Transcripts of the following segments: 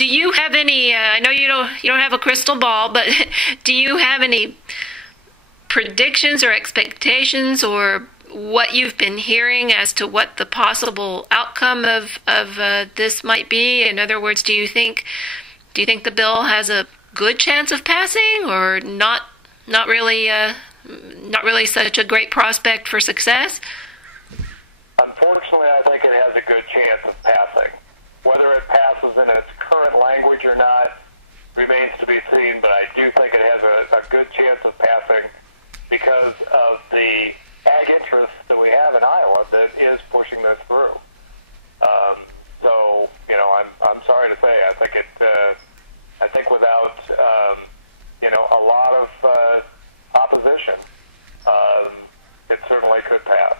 Do you have any? I know you don't have a crystal ball, but do you have any predictions or expectations or what you've been hearing as to what the possible outcome of this might be? In other words, do you think the bill has a good chance of passing, or not really such a great prospect for success? Unfortunately, I think it has a good chance of passing. Whether it passes in its current language or not remains to be seen, but I do think it has a good chance of passing because of the ag interest that we have in Iowa that is pushing this through. So, I'm sorry to say, I think without, a lot of opposition, it certainly could pass.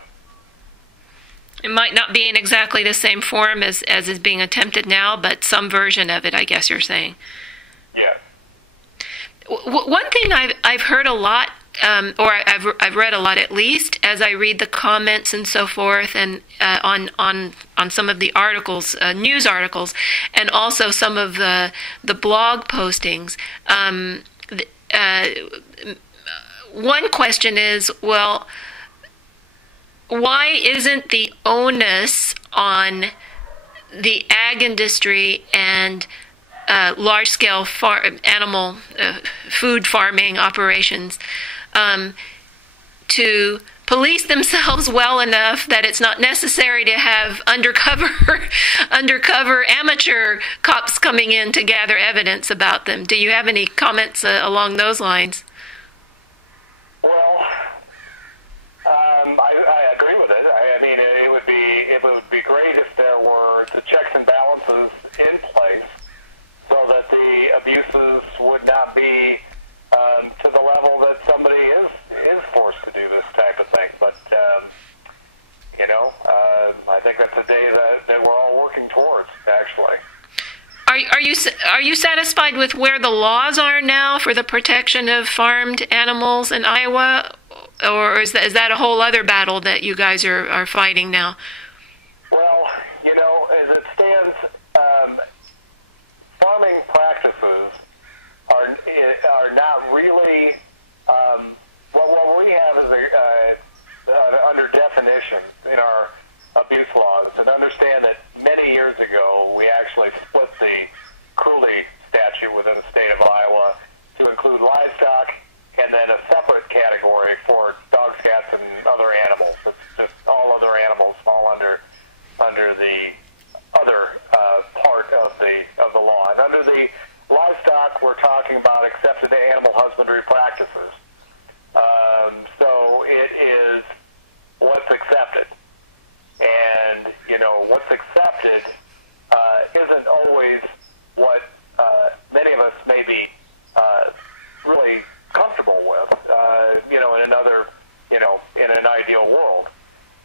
It might not be in exactly the same form as is being attempted now, but some version of it, I guess you're saying. Yeah. One thing I've heard a lot, or I've read a lot at least, as I read the comments and so forth, and on some of the articles, news articles, and also some of the blog postings. One question is, well, why isn't the onus on the ag industry and large-scale animal food farming operations to police themselves well enough that it's not necessary to have undercover amateur cops coming in to gather evidence about them? Do you have any comments along those lines? Well, I agree with it. I mean, it would be great if there were the checks and balances in place so that the abuses would not be to the level that somebody is forced to do this type of thing. But I think that's a day that we're all working towards, actually. Are you satisfied with where the laws are now for the protection of farmed animals in Iowa, or is that a whole other battle that you guys are fighting now? Well, as it stands, farming practices are not really what we have is under definition in our abuse laws. And understand that many years ago we actually split the cruelty statute within the state of Iowa to include livestock and then a separate category for dogs, cats, and other animals. It's just all other animals fall under the other part of the law. And under the livestock, we're talking about accepted animal husbandry practices. So it is what's accepted. And, what's accepted isn't always what many of us may be really comfortable with, in an ideal world.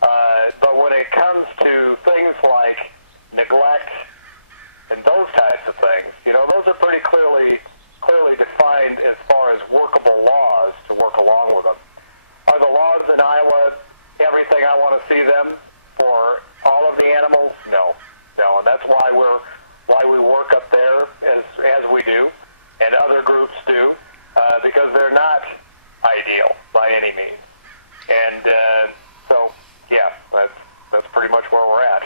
But when it comes to things like neglect and those types of things, those are pretty clearly defined as far as workable laws to work along with them. Are the laws in Iowa everything I want to see them for all of the animals? No, and that's why we work up there as we do, and other groups do, because they're not ideal by any means. And so, yeah, that's pretty much where we're at.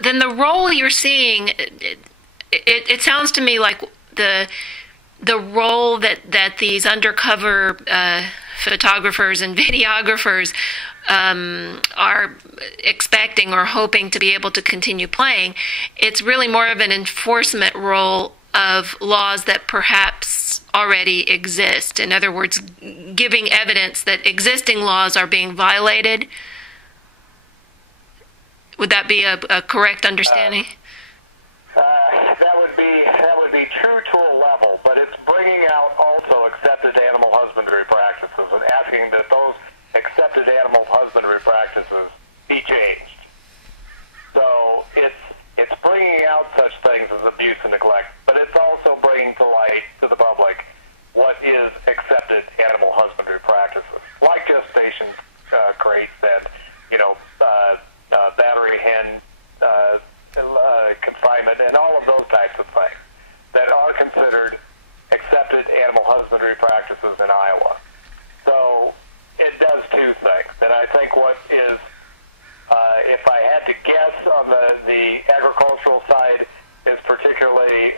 Then the role you're seeing, it sounds to me like the role that these undercover photographers and videographers are expecting or hoping to be able to continue playing, it's really more of an enforcement role of laws that perhaps already exist. In other words, giving evidence that existing laws are being violated. Would that be a correct understanding? That would be true to a level, but it's bringing out also accepted animal husbandry practices and asking that those accepted animal husbandry practices be changed. So it's bringing out such things as abuse and neglect, but it's also bringing to light to the public what is accepted animal husbandry practices, like gestation crates and battery hen confinement and all of those types of things.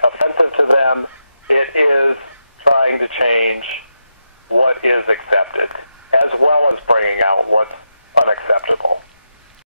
offensive to them. It is trying to change what is accepted, as well as bringing out what's unacceptable.